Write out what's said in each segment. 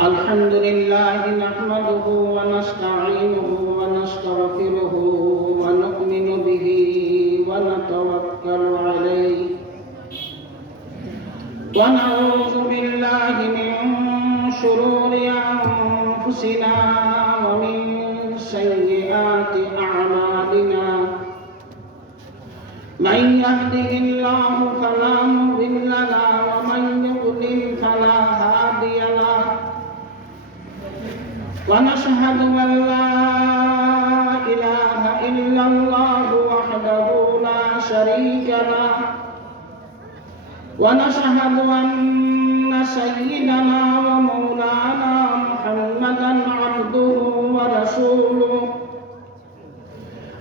الحمد لله نحمده ونستعينه ونستغفره ونؤمن به ونتوكل عليه ونعوذ بالله من شرور أنفسنا ومن سيئات أعمالنا من يهده الله فلا مضل له ومن يضلل فلا هادي له ونشهد أن لا إله إلا الله وحده لا شريك له ونشهد أن سيدنا ومولانا محمدا عبده ورسوله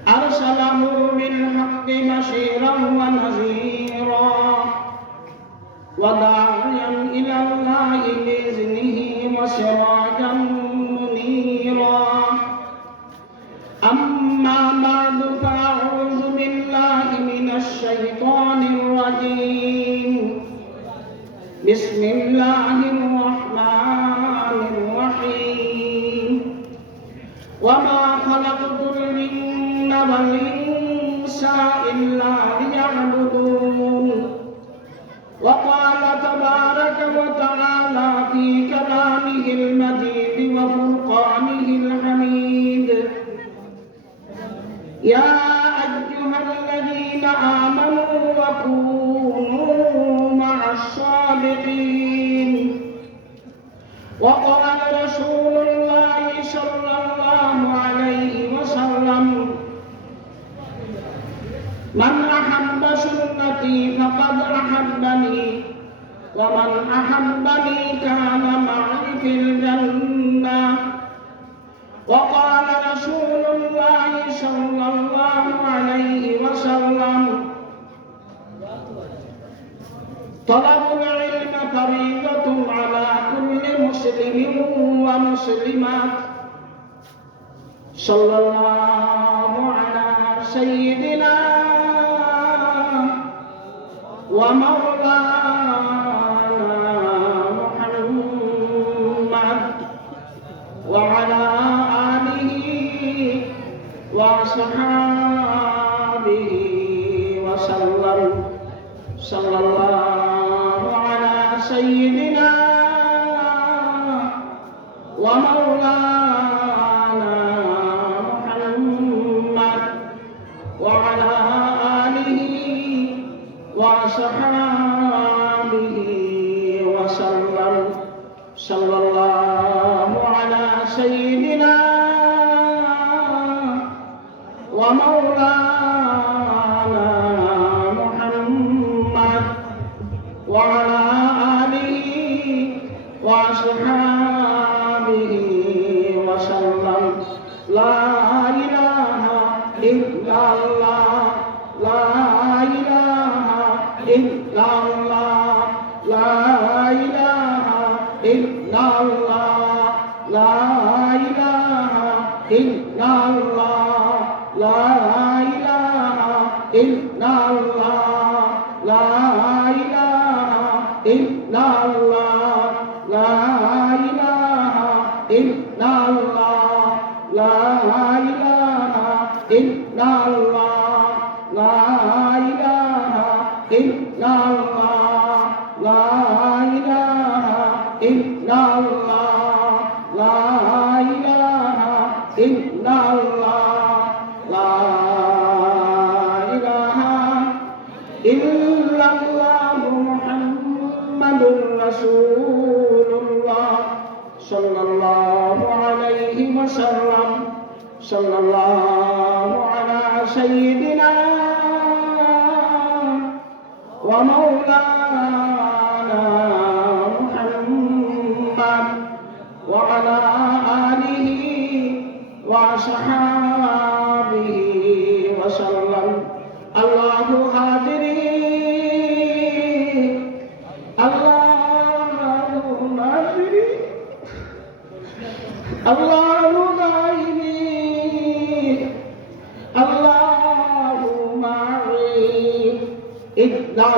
أرسله بالحق بشيرا ونذيرا وداعيا إلى الله بإذنه وسراجا منيرا أما بعد فأعوذ بالله من الشيطان الرجيم بسم الله الرحمن الرحيم وما خلقت الجن والإنس إلا ليعبدون وقال تبارك وتعالى في كلامه المجيد وفرقانه الحميد يا أيها الذين آمنوا وكونوا مع الصادقين وقال رسول الله صلى الله عليه وسلم من أحب سنتي فقد أحبني ومن أحبني كان معي في الجنة وقال رسول الله صلى الله عليه وسلم طلب العلم فريضة على كل مسلم ومسلمات صلى الله على سيدنا ومولانا محمد وعلى آله وصحابه وسلم صلى الله على سيدنا ومولانا محمد وعلى آله وصحابه وسلم صلى الله على سيدنا ومولانا محمد وعلى آله وصحابه وسلم لا إله إلا الله لا إله إلا الله لا إله إلا الله لا إله إلا الله لا إله إلا الله لا إله إلا الله لا إله إلا الله لا إله إلا الله لا إله إلا الله لا إله إلا الله لا إله إلا الله لا إله إلا الله محمد رسول الله صلى الله عليه وسلم صلى الله على سيدنا ومولانا محمد وعلى آله وصحابه وسلم الله حاضرين الله ناصرين الله غائبين الله معي إلا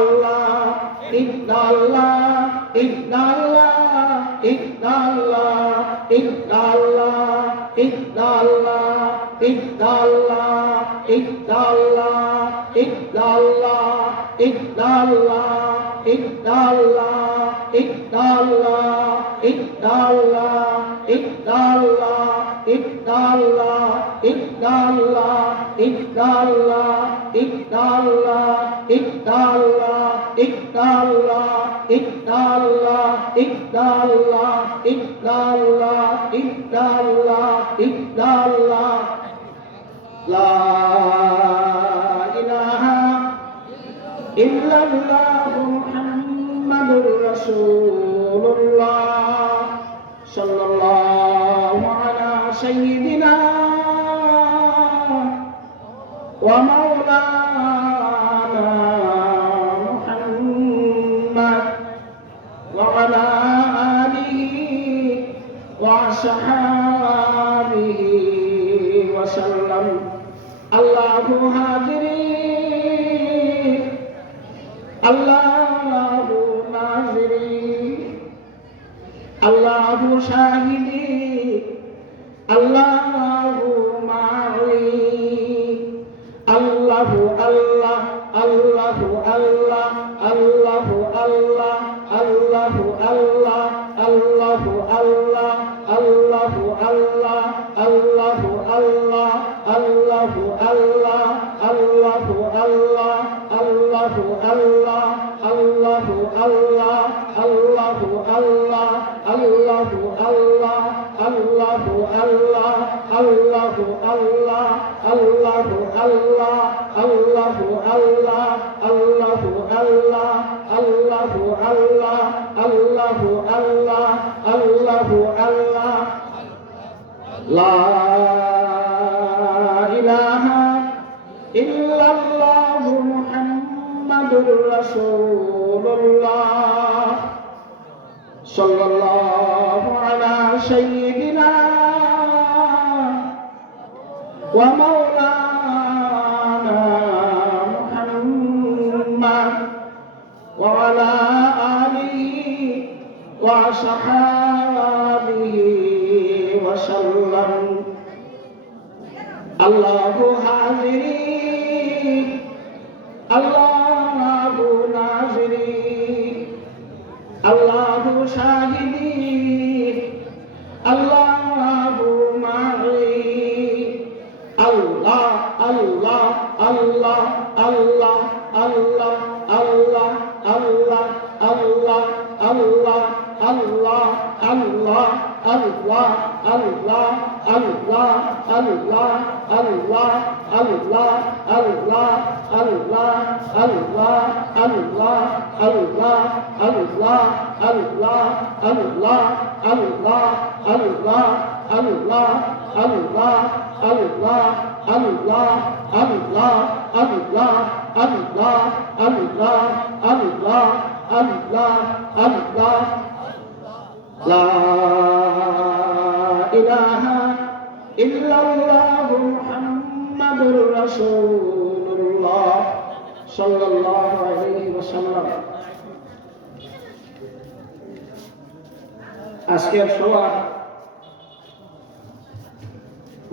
আজকের সভা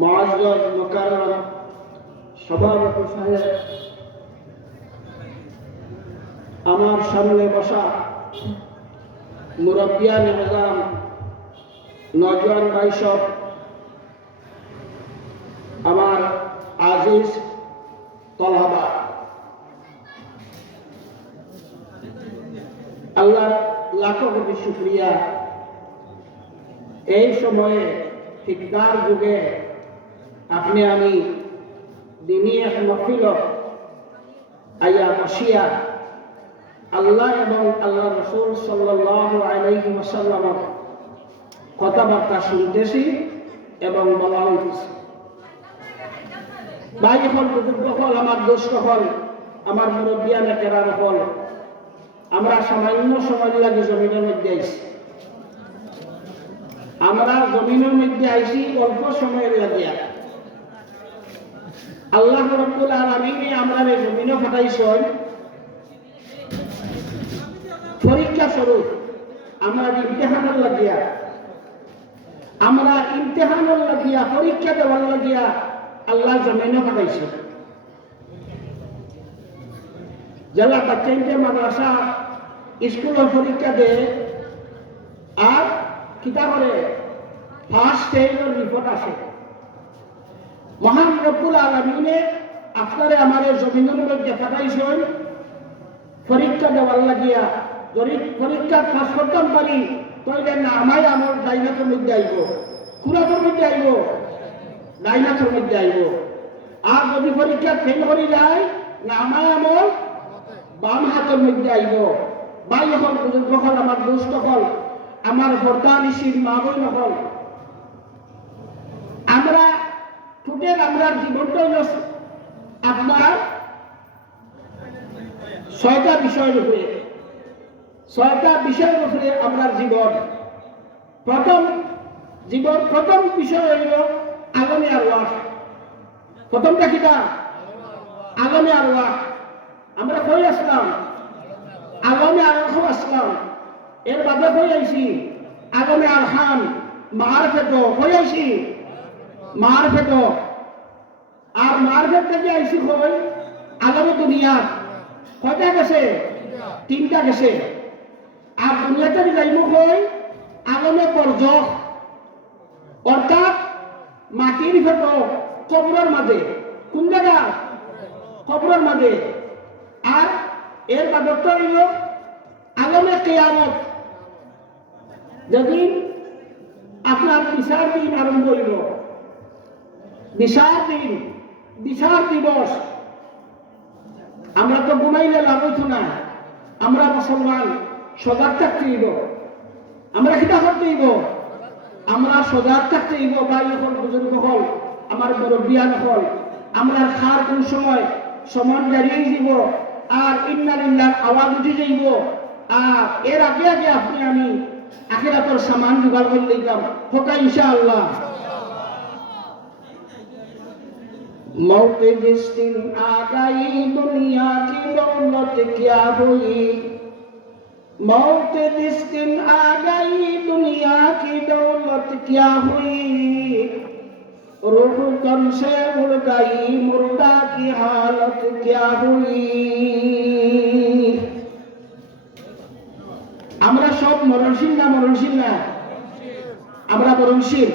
মুআজ্জজ মুকাররম সভাপতি সাহেব, আমার সামনে বসা মুরব্বিয়ান নিজাম, নওজোয়ান ভাইসব, আমার আজিজ তলবা, আল্লাহর লাখো কোটি শুকরিয়া। এই সময়ে ঠিকদার যুগে আপনি আমি দিনী এক মহফিল আইয়া বসিয়া আল্লাহ এবং আল্লাহ রাসূল সাল্লাল্লাহু আলাইহি ওয়াসাল্লামের কথাবার্তা শুনতেছি এবং বলা হইতেছে। ভাই হল, বুজুর্গ হল, আমার দোস্ত হল, আমার মুরব্বিয়ান কেরাম হল, আমরা সামান্য সময় লাগে জমিনের মধ্যে আইছি। আমরা জমিনের মধ্যে আইছি অল্প সময়ের লাগিয়া। আল্লাহ রাব্বুল আলামিন আমরা এই জমিনে পাঠাইছেন পরীক্ষা স্বরূপ আমরা ইমতিহানের লাগিয়া পরীক্ষা দেওয়ার লাগিয়া আল্লাহ জমিনে পাঠাইছে। যারা বাচ্চাইতে মাদ্রাসা স্কুলের পরীক্ষা দেয় আর কিতা করে ফার্স্ট স্টেজের রিপোর্ট আসে। মহান রব্বুল আলামিনে আপনারে আমারে জমিনের মধ্যে পাঠাইছেন পরীক্ষা দেওয়ার লাগিয়া। যদি পরীক্ষা পাস করতাম পারি তাহলে না আমায় আমার ডাইনাথের মধ্যে আইব, কুরাতের মধ্যে আইব, ডাইনাথের মধ্যে আইব। আর যদি পরীক্ষা ফেল করে যায় না আমায় আমার বাম হাতের মধ্যে আইব। ভাই হল, বুজুর্গ হল, আমার দুষ্ট হল, আমার বর্তানিসীর মা বোন হল, আমরা টোটাল আমরা জীবনটা হল আপনার 6টা বিষয়ের উপরে, 6টা বিষয়ের উপরে আমরা জীবন। প্রথম বিষয় হইল আলমে আরওয়াহ। প্রথমটা কিটা? আলমে আরওয়াহ। আমরা কই আসলাম? আলমে আরওয়াহ আসলাম। এর বাদে কই আইছি আলমে আরহাম, মারফত। কই আইছি মারফত। আর মারফত থেকে আইছি কই আলমে দুনিয়া। কয়টা গেছে? 3টা গেছে। আর দুনিয়াতে যাইব কই আলমে বরজখ, অর্থাৎ মাটির ফেট, কবরের মাঝে। কোন জায়গা? কবরের মাঝে। আর এর বাদত হইল আলমে কিয়ামত, যেদিন আপনার বিচার দিন আরম্ভ হইল। বিচার দিন, বিচার দিবস। আমরা তো ঘুমাইলে লাভ হইতো না। আমরা মুসলমান সজাগ থাকতে হইব। আমরা কিতা করতে হইব? আমরা সজাগ থাকতে হইব। ভাই হল, বুজুর্গ হল, আমার মুরব্বিয়ান হল, আমরা খার কোন সময় সমান দাঁড়িয়ে যাব আর ইন্না লিল্লাহ আওয়াজ উঠে যাইব। আর এর আগে আগে আপনি আমি আখিরাতের সামান জোগাড় করে লইতাম। হোকা ইনশাআল্লাহ। मौत जिस दिन आ गई दुनिया की दौलत क्या हुई। मौत जिस दिन आ गई दुनिया की दौलत क्या हुई। रूह तन से उड़ गई मुर्दा की हालत क्या हुई। আমরা সব মরণশীল না? মরণশীল না? আমরা মরণশীল।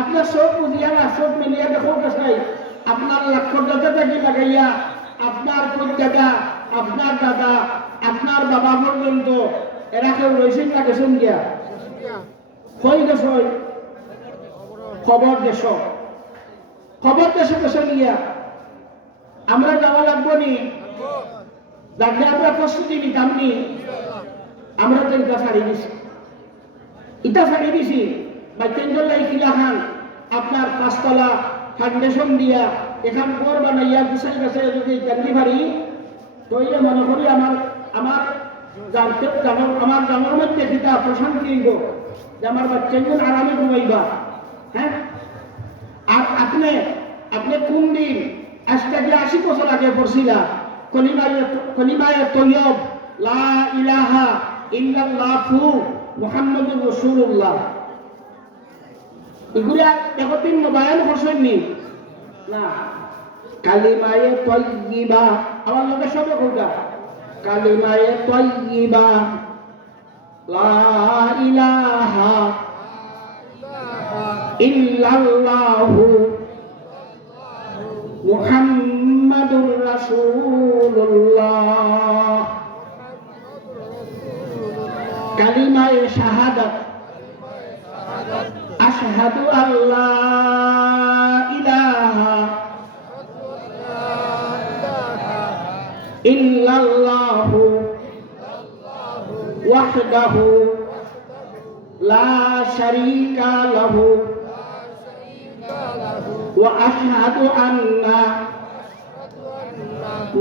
আপনার সব বুঝিয়া না, সব মিলিয়া দেখো কাছে আপনার লাক্ষরদাতা থেকে লাগাইয়া আপনার দাদা, আপনার দাদা, আপনার বাবা পর্যন্ত এরা কেউ রয়েছেন না? গেছেন গিয়া? হয়ে গেছে খবর দেশ, খবর দেশে গেছেন গিয়া। আমরা যাওয়া লাগবো নি? লাগলে আমরা প্রস্তুতি নিতাম নি? আমরা তো এটা ছাড়িয়ে দিছি, এটা ছাড়িয়ে দিছি। বাচ্চাই কিলা খান আপনার 5 তলা ফাউন্ডেশন দিয়া এখান ঘর বানাইয়া গুছাই গেছে যদি জানতে পারি তৈলে মনে করি আমার গ্রামের মধ্যে যেটা প্রশান্তি হইব যে আমার বাচ্চাগুলো আরামে ঘুমাইবা। হ্যাঁ, আর আপনি কোন দিন আজকে 80 বছর আগে পড়ছিলা কলিমায়ে তৈয়ব লা ইলাহা ইল্লাল্লাহু মুহাম্মাদুর রাসূলুল্লাহ, এগুলা একদিন মোবাইল করছেন নি? না। কালিমায়ে তয়্যিবা, আমার লগে সবে কোনটা? কালিমায়ে তয়্যিবা লা ইলাহা ইল্লাল্লাহু মুহাম্মাদুর রাসূলুল্লাহ। কালিমায়ে শাহাদাত আশহাদু আল্লা ইলাহা ইল্লাল্লাহু ওয়াহদাহু লা শারীকা লাহু ওয়া আশহাদু আন্না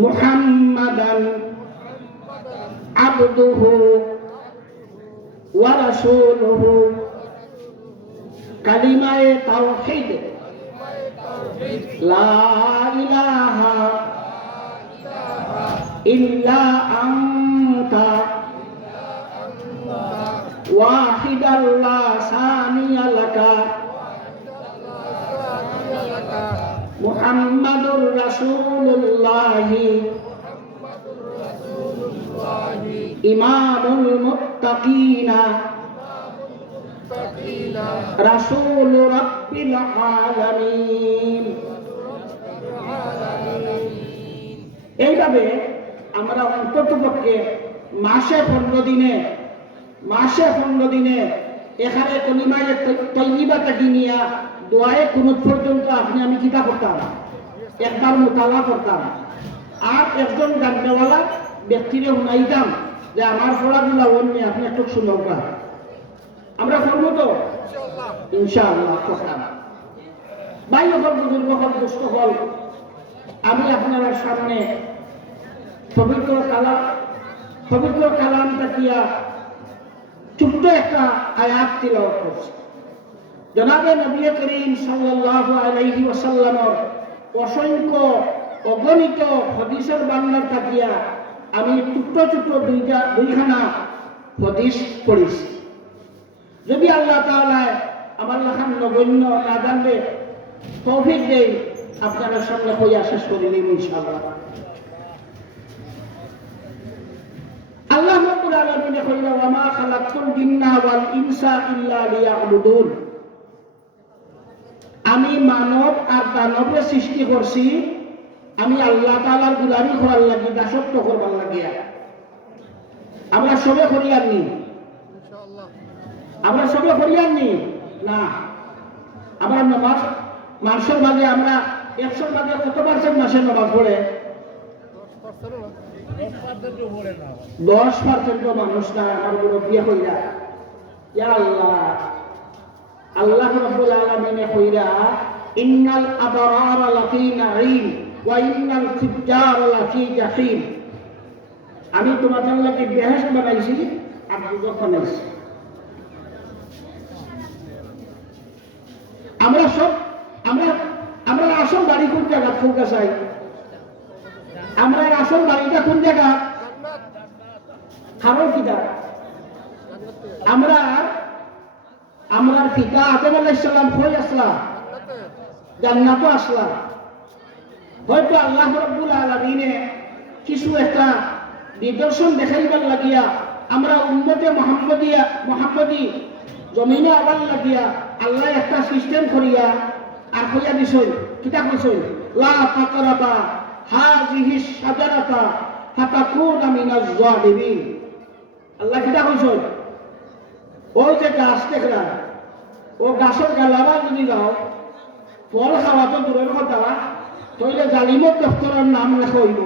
মুহাম্মাদান আবদুহু ওয়া রাসূলুহু। কালিমায়ে তাওহীদ লা ইলাহা ইল্লা আনতা ওয়াহিদাল লা সানিয়া লাকা মুহাম্মাদুর রাসূলুল্লাহ ইমামুল মুত্তাকিনা রাসূল রাব্বিল আলামিন। এইভাবে আমরা অন্ততপক্ষে মাসে 15 দিনে এখানে কলিমায়ে তয়্যিবা থেকে নিয়া দোয়ায়ে কুনুত পর্যন্ত আপনি আমি কিতাব করতাম, একবার মুতালা করতাম, আর একজন গানওয়ালা ব্যক্তিরে শুনাইতাম যে আমার পড়াগুলা অন্য আপনি একটু শুনবা। আমরা করবো তো ইনশাআল্লাহ করতাম। ভাই হল বুজুর্গ হল দুষ্ট হল, আমি আপনার সামনে পবিত্র কালামটা দিয়া ছোট্ট একটা আয়াত তিলাওয়াত করছি। জনাবে নবী করিম সাল্লাল্লাহু আলাইহি ওয়াসাল্লামের অসংখ্য অগণিত হাদিসের বাংলার থাকিয়া আমি ছোট্ট দুইখানা হাদিস পড়েছি। যদি আল্লাহ তাআলা আমার লেখান নগণ্য না জানলে তৌফিক দেই, আপনারা সামনে হইয়া শেষ করে নিন ইনশাআল্লাহ। আল্লাহ রাব্বুল আলামিন কইলেন ওয়া মা খালাকতুল জিন্না ওয়াল ইনসা ইল্লা লিয়াবুদুন। আমি মানব আর দানবকে সৃষ্টি করছি আমি আল্লাহ তাআলার গোলামি করার লাগি, দাসত্ব করবার লাগিয়া। আমরা সবে করিয়ানি, আমরা সবে করিয়ানি না। আমরা নামাজ মানুষের মাঝে আমরা 100 ভাগে কত পার্সেন্ট মাসে নামাজ পড়ে? 10% মানুষ না। আমার মুরব্বিয়া কইরা ইয়া আল্লাহ, আল্লাহ রাব্বুল আলামিন কইরা ইন্নাল আবরারা লাফি নাঈম ওয়া ইন্নাল ফুজ্জারা লাফি জাহিম। আমি তোমাদের লাগি বেহেশত বানাইছি আর দুজক বানাইছি। আমরা সব আমরা আসল বাড়ি কোন জায়গা ফুলকা চাই? আমরা আসল বাড়িটা কোন জায়গা? কারণ কিটা আমরা পিতা আদম আলাইহিস সালাম কই আসলা? জান্নাত আসলা। হয়তো আল্লাহ রাব্বুল আলামিনে কিছু একটা নিদর্শন দেখাইবার লাগিয়া আমরা উম্মতে মুহাম্মদি জমিনে আবার লাগিয়া আল্লাহ একটা সিস্টেম করিয়া আর কইয়া দিছই, কিতা কইছই? লা তাকরাবা হাযিহিস শাজারাতা ফাতাকুনা মিনাজ জালিমিন। আল্লাহ কিতা কইছই? ওই যে গাছ দেখলা, ও গাছের গালাবা যদি যাও ফল খাওয়া তো দূরের কথা, তইলে জালিমত দপ্তরের নাম লেখা হইব।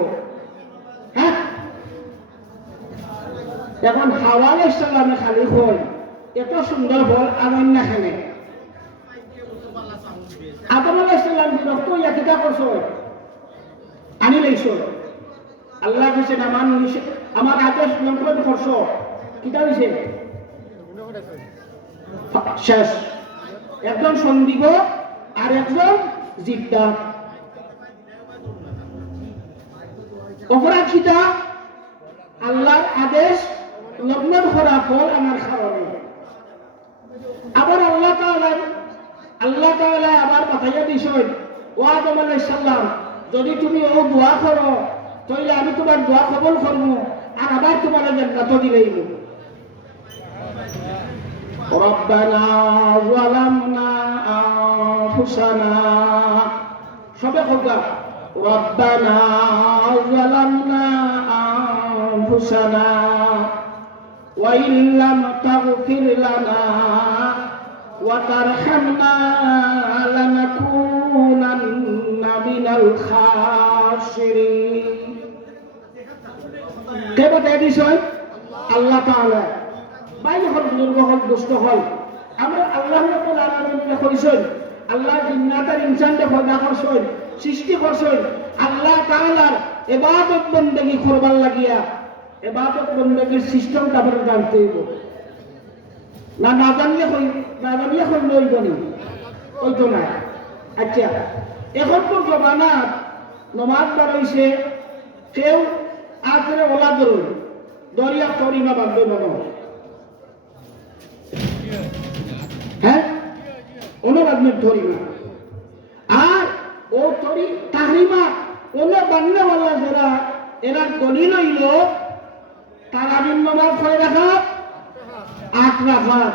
হ্যাঁ, এখন হাওয়া আলাইহিস সালামে খালি ফল, এত সুন্দর ফল আনন্দ না খেলে। আদম আলাইহিস সালাম বিরক্ত হইয়া কিতা করছো? আনি লইছ। আল্লাহ কইছে আমার আদেশ লঙ্ঘন করছো, কিতা হইছে? শেষ। একজন সন্দিগ্ধ আর একজন জিদ্দা। অপরাধ কিতা? আল্লাহর আদেশ লঙ্ঘন করা ফল আমার কারণে। আবার আল্লাহ তাআলা আবার পাঠাইয়া দিছেন, ও আদম আলাইহিস সালাম, যদি তুমি ও দোয়া করো তাহলে আমি তোমার দোয়া কবুল করব আর আবার তোমার জান্নাত দিলেইব। রব্বানা যালামনা আনফুসানা, সবে কইবা রব্বানা যালামনা আনফুসানা ওয়া ইল্লাম তাগফির লানা ওয়া তারহামনা লানাকুনান্না মিনাল খাসিরিন। কে বলে দিছেন? আল্লাহ তাআলা। বাইরে হল বুজুর্গ হল দুষ্ট হল, আমরা আল্লাহ রাব্বুল আলামিন কইছেন আল্লাহ জিন্নাত আর ইনসানকে পয়দা করছেন, সৃষ্টি করছেন আল্লাহ তাআলার ইবাদত বندگی করবার লাগিয়া। ইবাদত বندگির সিস্টেমটা আপনারা জানতে হইব। না জানলে হইব নি? ওই তো না। আচ্ছা, এখন তো জমানাত নমাজ বাড়াইছে, কেউ আজরে ওলা ধরুন দরিয়া তরিমা বাঁধবে মনে হয়। অনুবাদ ধরি না আর ও তরি তাহরিমা ওলে বান্নাওয়ালা যারা এরা দলিল হইল তারাবির নামাজ কয় রাকাত 8 রাকাত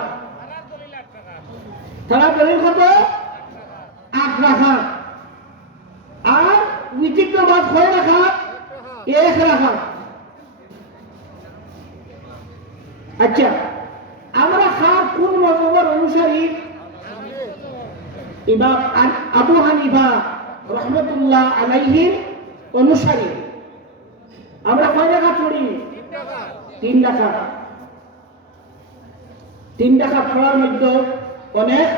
তারা দলিল কত 8 রাকাত আর উইতির নামাজ কয় রাকাত 1 রাকাত আচ্ছা আমরা কোন মযহবের অনুসারী ইমাম আবু হানিফা রহমতুল্লাহ আলাইহির অনুসারী আমরা কয় রাকাত পড়ি 3 রাকাত 3 রাকাত পড়ার মধ্যে অনেক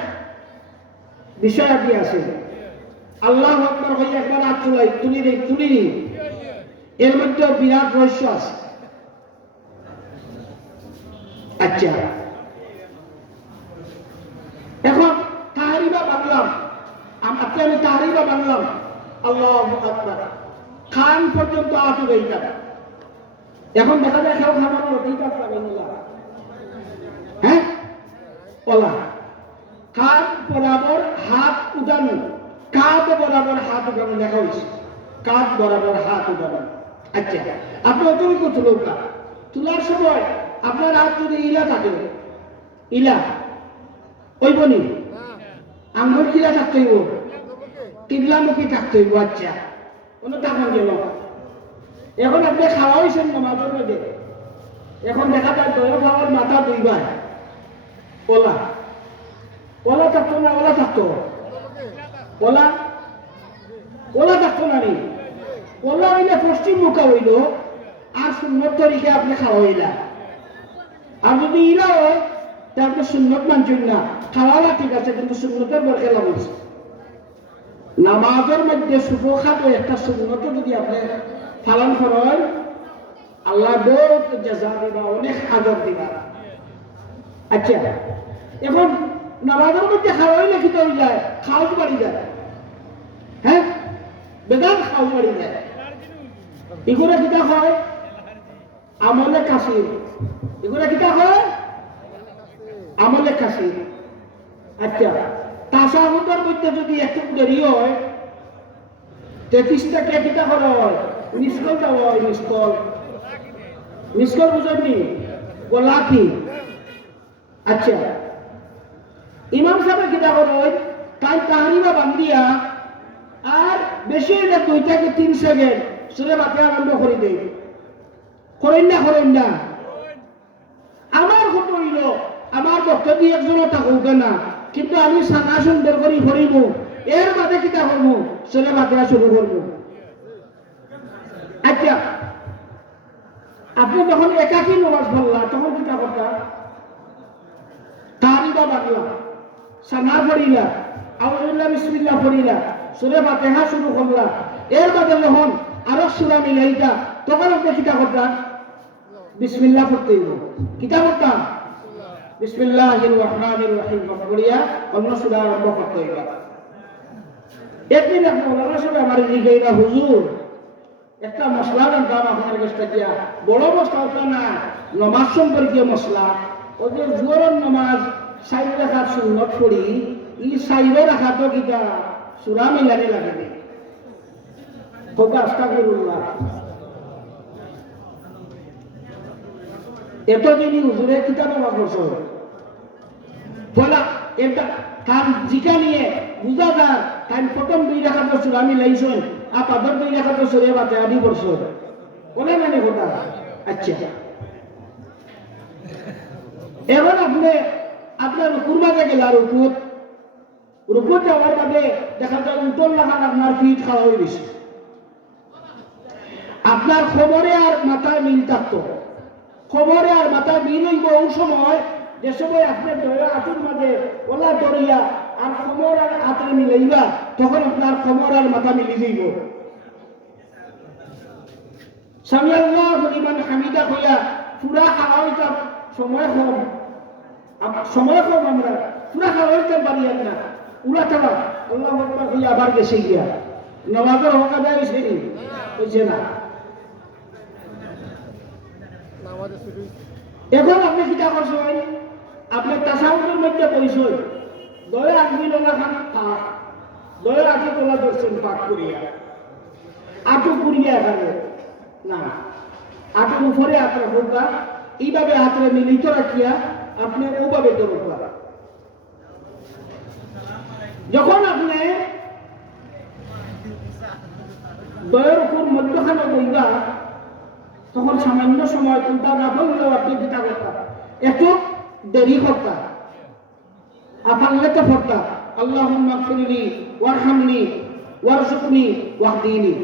বিষয়াদি আছে আল্লাহু আকবার হই একবার হাত তুলি এর মধ্যে বিরাট রহস্য আছে আচ্ছা এখন তাহরিমা বাংলাম আমি তাহরিমা বাংলাম আল্লাহু আকবার খান পর্যন্ত আটু গইতা এখন দেখা যায় কেউ খাবার লতিকা পাবে না হ্যাঁ ওলা কাঁধ বরাবর হাত উঠানো কাঁধ বরাবর হাত উঠানো দেখা হয়েছে কাঁধ বরাবর হাত উঠানো আচ্ছা আপনি অতটুকু তুলুকা তোলার সময় আপনার হাত যদি ইলা থাকে ইলা ওই বনি আঙ্গুর কিলা থাকতে হইব কিবলামুখী থাকতে হইব আচ্ছা কোনো টাকান গেল এখন আপনি খাওয়া হয়েছেন নামাজের মধ্যে এখন দেখা যায় দয়া খাওয়ার মাথা দুইবার ওলা ওলা থাকতো না ওলা থাকতো ওলা ওলা থাকতো না রে ওলা হইলে পশ্চিম মুখা হইল আর সুন্নত তরিকে আপনি খাওয়া হইলা আর যদি ইলা হয় তা আপনি সুন্নত মানছেন না খাওয়ালা ঠিক আছে কিন্তু সুন্নতের বরখেলা বলছে নামাজের মধ্যে সুবখাত একটা সুন্নত যদি আপনি পালন করেন আল্লাহ বহুত জাযা দিবা অনেক আদর দিবা আচ্ছা এখন নামাজের মধ্যে খাওয়া হইলে কি হয়ে যায় খাওয়াজ বাড়ি যায় হ্যাঁ বেদান খাওয়াজ বাড়ি যায় এগুলো কিতা হয় আমলে কাশির এগুলো কিতা হয় আমলে কাশির আচ্ছা তাসাহুদের মধ্যে যদি একটু দেরি হয় 33টা কে কিতা করা হয় মিসকল দেওয়া হয় মিসকল বুঝেননি গোলাপি আচ্ছা ইমাম সাহেব কিতা করা হয় তাই তাহরিমা বান্দিয়া আর বেশি না 2 থেকে 3 সেকেন্ড সুরে বাতে আরম্ভ করে দেয় করেন না আমার কত হইল আমার বক্তব্য একজনও থাকুক না কিন্তু আমি সানা সুন্দর করে করিব এর বাদে কিতা করবো সুরে বাতে শুরু করবো আচ্ছা আপনি যখন একাকী নামাজ পড়লা তখন কিতা করতা তাহরিমা বাংলা সানা পড়িলা আউযুবিল্লাহ বিসমিল্লাহ পড়িলা সূরা ফাতিহা শুরু করলা এর বাদে যখন আরো সূরা মিলাইতা তখন আপনি কিতা করতা বিসমিল্লাহ পড়তে হইব কিতা করতা বিসমিল্লাহির রহমানির রহিম পড়িয়া অন্য সূরা আরম্ভ করতে হইব একদিন আপনি ওনার সাথে আমার জিজ্ঞাসা হুজুর একটা মশলা জানতাম আপনার কাছে দিয়া বড় মশলা না নমাজ সম্পর্কীয় মশলা ওদের জোরের নমাজ 4 রাকাত সুন্নত পড়ি ই 4 রাকাত কিটা সূরা মিলানি লাগে নি খোদা আস্তাগফিরুল্লাহ এত দিনই হুজুরে কিতাব পড়ছো বলা এটা কাম জিকা নিয়ে বুঝাদার তাই প্রথম 2 রাকাত সূরা মিলাইছেন আর তাদের 2 রাকাত সূরা ফাতিহা দি পড়ছো ওনে মানে খোদা আচ্ছা এখন আপনি আপনার রুকুর বাদে গেলা রুকুর যাওয়ার বাদে দেখা যায় উত্তর লাগান আপনার পিঠ খাওয়া হয়ে গেছে আপনার খবরে আর মাথায় মিল থাকতো খবরে আর মাথায় মিল হইব ওই সময় যে সময় আপনার দয়া হাতের মাঝে ওলা দরিয়া আর খবর আর হাতের মিলাইবা তখন আপনার খবর আর মাথা মিলি যাইব সামি আল্লাহু লিমান হামিদা হইয়া পুরা খাওয়া হইতাম সময় কম আমরা পুরা খাওয়া হইতাম পারি না উড়া খাওয়া আল্লাহু আকবার হইয়া আবার গেছে গিয়া নামাজের হক আদায় হয়েছে নি হয়েছে না এখন আপনি কিতা করছেন আপনি তাসাউদের মধ্যে পড়ছেন দয়া আনবিল খান পাক দয়া আটু তোলা ধরছেন পাক করিয়া আটু করিয়া এখানে না আটুর উপরে হাত রাখা এইভাবে হাতে মিলিত রাখিয়া আপনি ওভাবে ধরবা যখন আপনি দয়ের উপর মধ্যখানে বইবা তখন সামান্য সময় চিন্তা না করলেও আপনি চিন্তা করতাম একটু দেরি করতাম আপাল্লে তো পড়তাম আল্লাহুম্মা গফিরলি ওয়ারহামনি ওয়ারযুকনি ওয়াহদিনি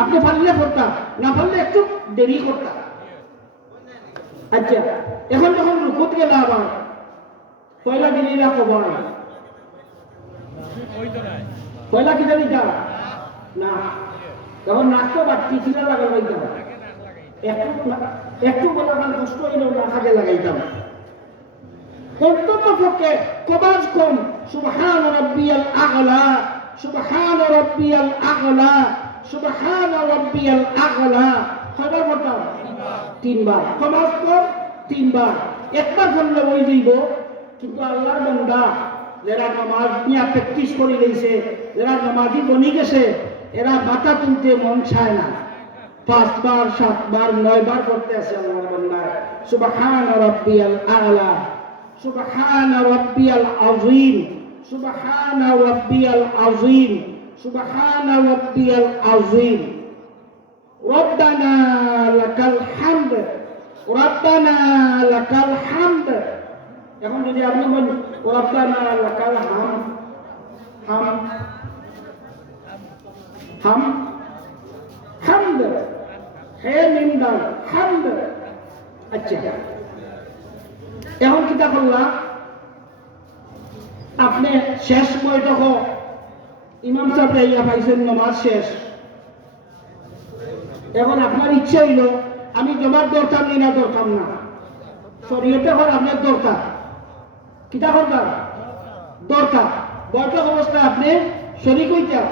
আপনি পারলে পড়তাম না পারলে একটু দেরি করতাম আচ্ছা এখন যখন রুকুত গেলে আবার পয়লা দিলিরা খবর পয়লা কি জানি যা না তখন নাচতে পারছি চিনা লাগাইতাম একটু বলা কষ্ট হইল না কাজে লাগাইতাম অন্তত পক্ষে কবাজ কম সুবহান রাব্বিয়াল আ'লা সুবহান রাব্বিয়াল আ'লা সুবহান রাব্বিয়াল আ'লা কয়বার পড়তাম তিনবার কবাজ কম তিনবার একবার বললে বই যাইব কিন্তু আল্লাহর বান্দা যারা নামাজ নিয়ে প্র্যাকটিস করে লইছে যারা নামাজি বনি গেছে এরা মাথা তুলতে মন চায় না 5 বার 7 বার 9 বার করতে আছে আল্লাহর বান্দা সুবহান রাব্বিয়াল আ'লা সুবহান রাব্বিয়াল আযীম সুবহান রাব্বিয়াল আযীম সুবহান রাব্বিয়াল আযীম রব্বানা লাকাল হামদ রব্বানা লাকাল হামদ এখন যদি আপনি বলেন রব্বানা লাকাল হামদ হামদ হে মিমদাল হামদ আচ্ছা এখন কিতা করলা আপনি শেষ বৈঠক ইমাম সাহেব ইয়া পাইছেন নামাজ শেষ এখন আপনার ইচ্ছা হইল আমি জবাব দরকার না দরকার না শরীয়তে হল আপনার দরকার কিতা করতাম দরকার বৈঠক অবস্থা আপনি শরীক হইতা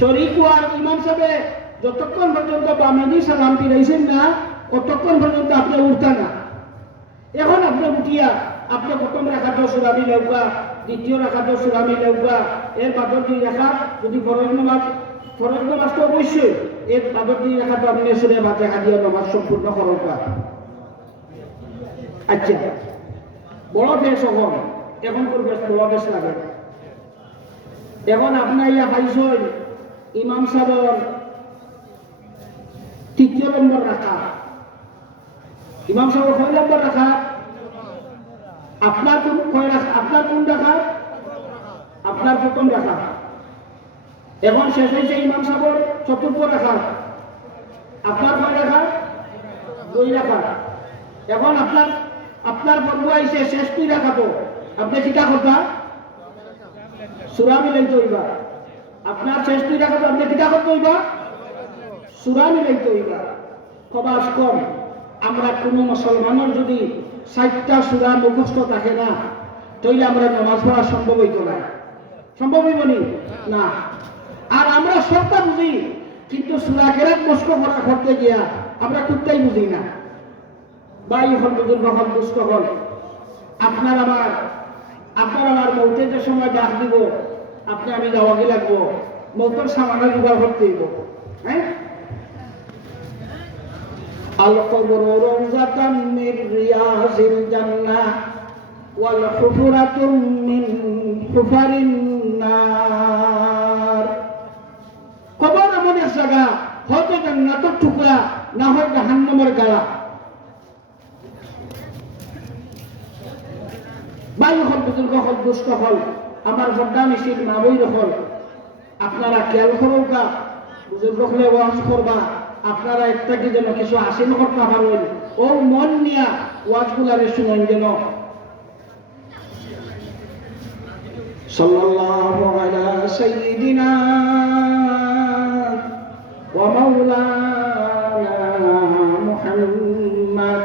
শরীক হওয়ার ইমাম সাহেব যতক্ষণ পর্যন্ত বামেনি সালাম ফিরাইছেন না ততক্ষণ পর্যন্ত আপনি উঠতেন না এখন আপনি উঠিয়া আপনি প্রথম রাখাত সুরামি লেউকা দ্বিতীয় রাখাত সুরামি লেউকা এর বাদর দুই রাখা যদি ফরজ নামাজ তো অবশ্যই এর বাদর দুই রাখা তো আপনি সুরে বাতে হাদিয়া নামাজ সম্পূর্ণ করবা আচ্ছা বড় বেশ এখন করবে বড় বেশ লাগে এখন আপনার ইয়া পাইছেন ইমাম সাহেবের তৃতীয় নম্বর রাখা ইমাম সাহেব কয় নম্বর রাখা আপনার কোন কয় রাখা আপনার কোন রাখা আপনার প্রথম রাখা এখন শেষ হয়েছে ইমাম সাহেবের চতুর্থ রাখা আপনার কয় রাখা দুই রাখা এখন আপনার বন্ধু আইসে শেষ দুই রাখা তো আপনি কিতা কথা সূরা মিলাইতে হইবা আপনার শেষ দুই রাখা তো আপনি কিতা করতে হইবা সূরা মিলাইতে হইবা কবাস কম আমরা কোনো মুসলমানের যদি 60টা সূরা মুখস্থ থাকে না তাইলে আমরা নামাজ পড়া সম্ভব হইতো না সম্ভব হইব না আর আমরা সবটা বুঝি কিন্তু সূরা কেরাত মুখস্থ করা করতে গিয়া আমরা কোনটাই বুঝি না ভাই হল বুজুর্গ হল দুষ্ট হল আপনার আমার মৌতের যে সময় ডাক দিব আপনি আমি যাওয়াকে লাগবো মৌতের সামান্য জোগাড় করতে দিব হ্যাঁ القبر روضة من رياض الجنة والحفرة من حفر النار কবর এমন এক জায়গা হয়তো জান্নাতের টুকরা না হয় জাহান্নামের গাড়া বায়ু হল বুজুর্গ হল দুষ্ট হল আমার বড্ডা মিছিল মাবই হল আপনারা খেয়াল করবা বুজুর্গ হলে ওয়াজ করবা আপনারা একটা কি যেন কিছু হাসিল করতে পারবেন ও মন নিয়া ওয়াজগুলারে শুনেন যেন সাল্লাল্লাহু আলা সাইয়্যিদিনা ওয়া মাওলানা মুহাম্মদ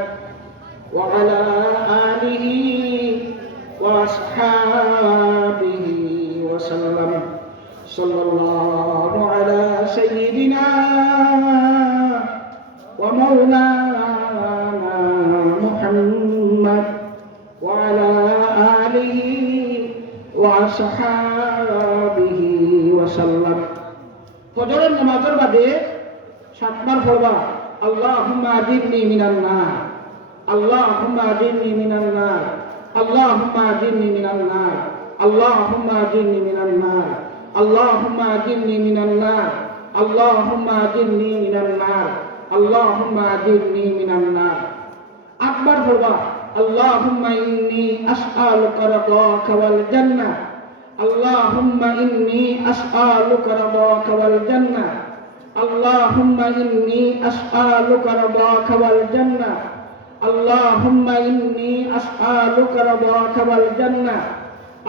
ওয়া আলা আলিহি ওয়া আসহাবিহি ওয়া সাল্লাম সাল্লাল্লাহু আলা সাইয়্যিদিনা ومولانا محمد আসহাবিহি ওয়াসাল্লাম। ফজরের নামাজের বাদে 7 বার পড়বা আল্লাহুম্মা আজিরনি মিনান নার, আল্লাহুম্মা আজিরনি মিনান নার, আল্লাহুম্মা আজিরনি মিনান নার, আল্লাহুম্মা আজিরনি মিনান নার, আল্লাহুম্মা আজিরনি মিনান নার, আল্লাহুম্মা আজিরনি মিনান নার, আল্লাহুম্মা আজিরনি মিনান নার। 8 বার পড়বা আল্লাহুম্মা ইন্নী আসআলুকা রাদাকা ওয়াল জান্নাহ, আল্লাহুম্মা ইন্নী আসআলুকা রাদাকা ওয়াল জান্নাহ, আল্লাহুম্মা ইন্নী আসআলুকা রাদাকা ওয়াল জান্নাহ, আল্লাহুম্মা ইন্নী আসআলুকা রাদাকা ওয়াল জান্নাহ,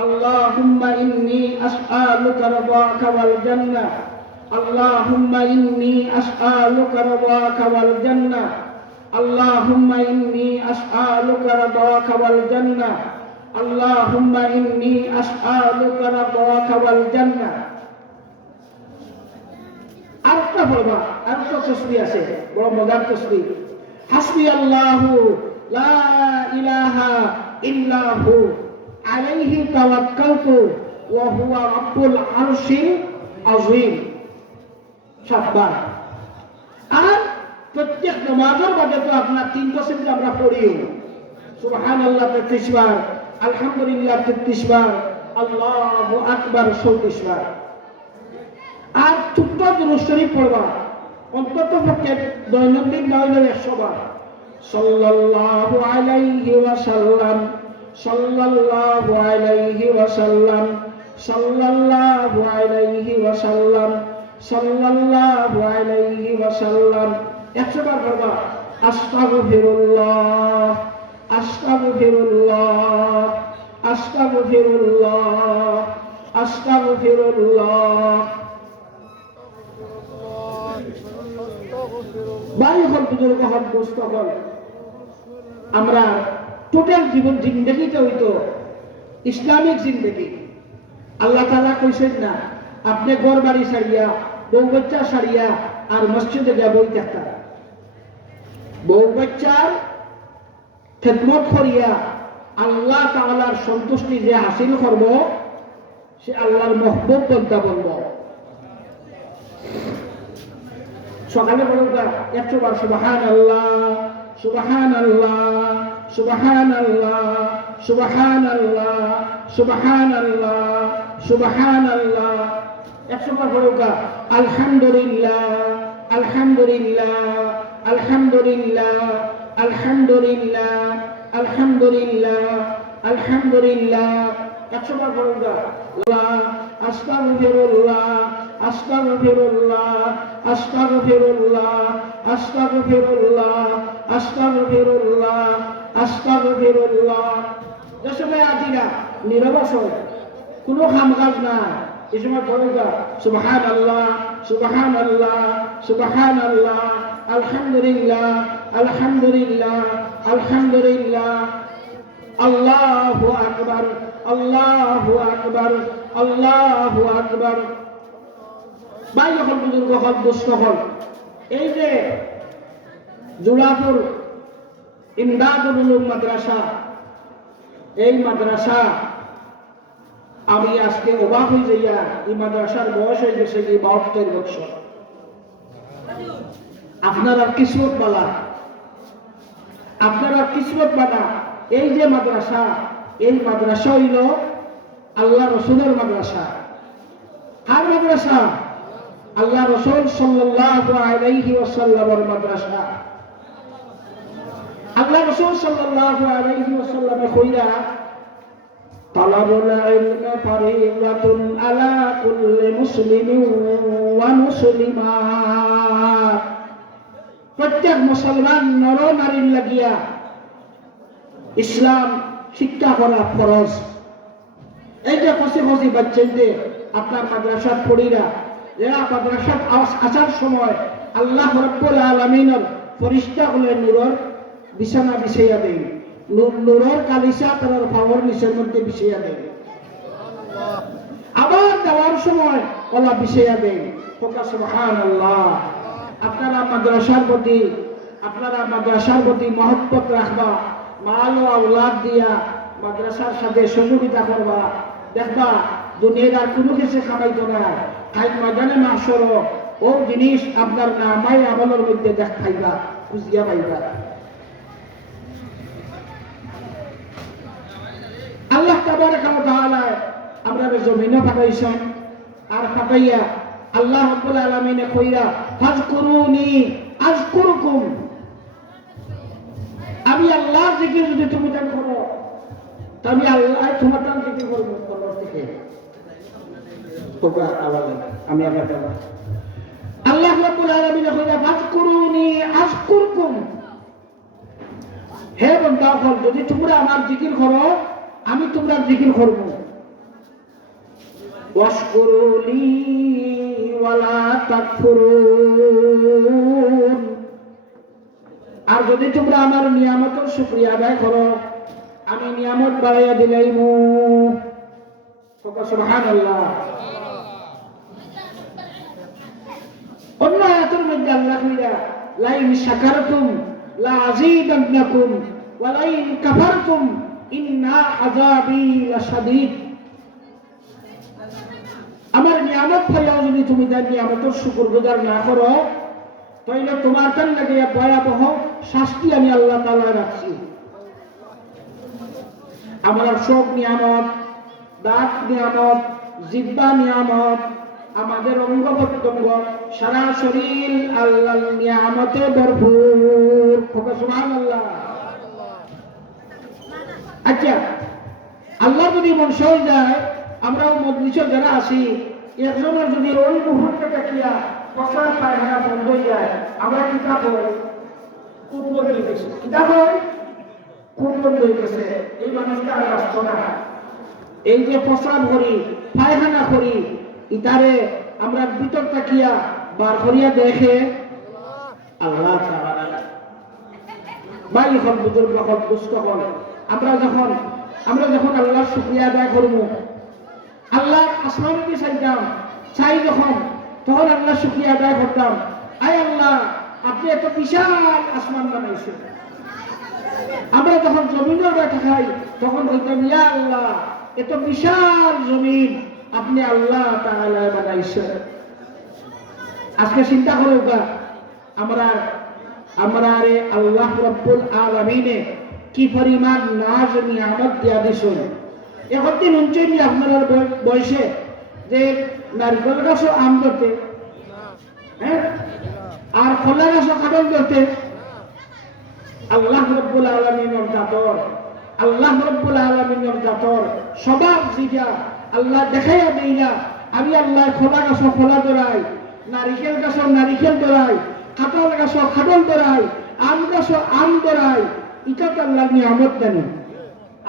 আল্লাহুম্মা ইন্নী আসআলুকা রাদাকা ওয়াল জান্নাহ, আল্লাহুম্মা ইন্নী আসআলুকা রাদাকা ওয়াল জান্নাহ, আল্লাহুম্মা ইন্নী আসআলুকা রাদাকা ওয়াল জান্নাহ, আল্লাহুম্মা ইন্নী আসআলুকা রাদাকা ওয়াল জান্নাহ। আরেকটা বলবা, আরেকটা তাসবিহ আছে, বড় মজার তাসবিহ। হাসবি আল্লাহু লা ইলাহা ইল্লা হু আলাইহি তাওয়াক্কালতু ওয়া হুয়া রাব্বুল আরশিল আযীম। 7 বার। আর প্রত্যেক নামাজের বাদে তো আপনার 3 তাসবিহ আমরা পড়িও। সুবহানাল্লাহ 33 বার, আলহামদুলিল্লাহ 33 বার, আল্লাহু আকবার 34 বার। আর ছোট্ট দুরূদ শরীফ পড়বা অন্তত পক্ষে দৈনন্দিন নয় 100 বার। সাল্লাল্লাহু আলাইহি ওয়াসাল্লাম, সাল্লাল্লাহু আলাইহি ওয়াসাল্লাম, সাল্লাল্লাহু আলাইহি ওয়াসাল্লাম, সাল্লাল্লাহু আলাইহি ওয়াসাল্লাম। 100 বার পড়বা আস্তাগফিরুল্লাহ, আস্তাগফিরুল্লাহ, আস্তাগফিরুল্লাহ, আস্তাগফিরুল্লাহ। বাড়ি হল বুজুর্গ হল দোস্ত হল, আমরা টোটাল জীবন জিন্দগিতে হইতো ইসলামিক জিন্দগি। আল্লাহ তাআলা কইছেন না আপনি ঘর বাড়ি ছাড়িয়া বউ বাচ্চা ছাড়িয়া আর মসজিদে গিয়া বই থাকতা। বউ বাচ্চার খেদমত করিয়া আল্লাহ তাআলার সন্তুষ্টি যে হাসিল করব সে আল্লাহর মহবুব বন্ধা বলব। সকালে বলবা 100 বার সুবহানাল্লাহ, সুবহানাল্লাহ, সুবহানাল্লাহ, সুবহানাল্লাহ, সুবহানাল্লাহ, সুবহানাল্লাহ। 100 বার বলবা আলহামদুলিল্লাহ, আলহামদুলিল্লাহ, আলহামদুলিল্লাহ, আলহামদুলিল্লাহ, আলহামদুলিল্লাহ, আলহামদুলিল্লাহ। 100 বার বলবা আস্তাগফিরুল্লাহ, আস্তাগফিরুল্লাহ, আস্তাগফিরুল্লাহ, আস্তাগফিরুল্লাহ, আস্তাগফিরুল্লাহ, আস্তাগফিরুল্লাহ। যে সময় আজিরা নিরবস কোনো কাজ না, এই সময় বলবা সুবহানাল্লাহ, সুবহানাল্লাহ, সুবহানাল্লাহ, আলহামদুলিল্লাহ, আলহামদুলিল্লাহ, আলহামদুলিল্লাহ, আল্লাহু আকবার, আল্লাহু আকবার, আল্লাহু আকবার। ভাই হল বুজুর্গ হল দোস্ত হল, এই যে জুলাপুর ইমদাদুল উলুম মাদ্রাসা, এই মাদ্রাসা আমি আজকে অবাক হয়ে যাইয়া এই মাদ্রাসার বয়স হয়ে গেছে 72 বছর। আপনারা কিসমত বালা, আপনারা কিসমত বালা। এই যে মাদ্রাসা, এই মাদ্রাসা হইল আল্লাহ রসুলের মাদ্রাসা। কার মাদ্রাসা? আল্লাহ রসুল সাল্লাল্লাহু আলাইহি ওয়াসাল্লামের মাদ্রাসা। আল্লাহ রসুল সাল্লাল্লাহু আলাইহি ওয়াসাল্লামে কইরা তালাবুল ইলমি ফারিদাতুন আলা কুল্লি মুসলিমিন ওয়া মুসলিমাত। প্রত্যেক মুসলমান নর নারীর লাগিয়া ইসলাম শিক্ষা করা ফরজ। এই যে ফসি বাচ্চাদের আপনার মাদ্রাসাত পড়িরা, এরা মাদ্রাসাত আসার সময় আল্লাহ রাব্বুল আলামিনের ফেরেশতাগুলো নূরের বিছানা বিছাইয়া দেন, নূরের কালিসা তার পাওয়ার নিচের মধ্যে বিছাইয়া দেন। আবার দেওয়ার সময় ওলা বিছাইয়া দেন। সুবহানাল্লাহ। আপনারা মাদ্রাসার প্রতি মহব্বত রাখবা, মাল ও আওলাদ দিয়া মাদ্রাসার সাথে সহযোগিতা করবা। দেখবা দুনিয়ার আর কোনো কিছু খাবাইতো না, খাই ময়দানে মাসর ও জিনিস আপনার নামাই আমলের মধ্যে দেখ খাইবা, খুঁজিয়া পাইবা। আল্লাহ তাবারাকা ওয়া তাআলা আমরা জমিনে পাঠাইছেন, আর পাঠাইয়া আল্লাহ রাব্বুল আলামিনে কইরা ফাজকুরুনি আযকুরুকুম, আমি আল্লাহর জিকির যদি তুমি তান করো আমি আল্লাহ তোমার তান জিকির করবো। কবর থেকে তোমরা আওয়াজ আমি আবার আল্লাহ রাব্বুল আলামিনে কইরা ফাজকুরুনি আযকুরকুম, হে বান্দাগণ যদি তোমরা আমার জিকির করো আমি তোমরা জিকির করব। ওয়াশকুরুলি ওয়ালা তাকফুরুন, আর যদি তোমরা আমার নিয়ামতের শুকরিয়া আদায় করো আমি নিয়ামত বাড়াইয়া দিলাইমু। সুবহানাল্লাহ। অন্য আয়াতের মধ্যে আল্লাহ কইরা লাইন শাকারতুম লা আযীদান্নাকুম ওয়া লাইন কাফারতুম ইন্না আযাবি লাশাদীদ, আমার নিয়ামত পাইয়াও যদি তুমি তার নিয়ামতের শুকরগুজার না করো তাহলে তোমার তার লাগে ভয়াবহ শাস্তি আমি আল্লাহ তাআলা রাখছি। আমার সব নিয়ামত, দাঁত নিয়ামত, জিহ্বা নিয়ামত, আমাদের অঙ্গ প্রত্যঙ্গ সারা শরীর আল্লাহর নিয়ামতে ভরপুর। সুবহানাল্লাহ। আচ্ছা, আল্লাহ যদি মন হয়ে যায় আমরাও মজলিসে যারা আসি একজনের যদি ওই মুহূর্তে দেখিয়া প্রসার পায়খানা বন্ধ হয়ে যায় আমরা কিতাব হই কুকুর হয়ে গেছে, কিতাব হয় কুকুর হয়ে গেছে, এই মানুষটা আর আসত না। এই যে প্রসাব করি পায়খানা করি ইতারে আমরা ভিতর তাকিয়া বার করিয়া দেখে আল্লাহ তাআলা। ভাই হল বুজুর্গ হল দুষ্ট হল, আমরা যখন আল্লাহর শুকরিয়া আদায় করব, আল্লাহ আসমানে দিয়ে চাই যখন তখন আল্লাহ শুকরিয়া আদায় করতাম, আয় আল্লাহ আপনি এত বিশাল আসমান বানাইছেন। আমরা যখন জমিনের বেটা খাই তখন বলতাম ইয়া আল্লাহ এত বিশাল জমিন আপনি আল্লাহ তাআলা বানাইছেন। আজকে চিন্তা করো আমরা আল্লাহ রাব্বুল আলামিনে কি পরিমাণ নাজ নিয়ামত দিয়া দিছেন। এখন দিন উঞ্চনি আপনার বয়সে যে নারকেল গাছও আম ধরতে, হ্যাঁ, আর কলা গাছও কাঁঠাল ধরতে আল্লাহ রাব্বুল আলামিনের জাতর, আল্লাহ রাব্বুল আলামিনের জাতর সবার জিজা আল্লাহ দেখাইয়া দেই না। আমি আল্লাহ কলা গাছও কলা ধরাই, নারিকেল গাছও নারিকেল ধরাই, কাঁঠাল গাছও কাঁঠাল ধরাই, আম গাছও আম ধরাই। এটা তো আল্লাহ নিয়ামত জানি,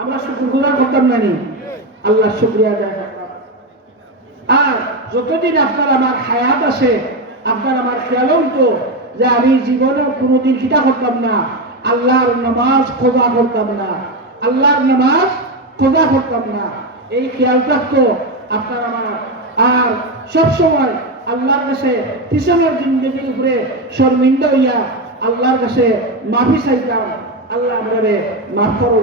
আমরা শুকরগুজার করতাম জানি, আল্লাহ শুকরিয়া আদায় করতাম। আর যতদিন আপনার আমার হায়াত আছে আপনার আমার খেয়াল তো যে আমি জীবনে কোনোদিন কিতা করতাম না, আল্লাহর নামাজ কজা করতাম না, আল্লাহর নামাজ কজা করতাম না, এই খেয়াল থাকতো আপনার আমার। আর সবসময় আল্লাহর কাছে পিছনের জিন্দগির উপরে শর্মিন্দা হইয়া আল্লাহর কাছে মাফি চাইতাম, আল্লাহ আমারে মাফ করো।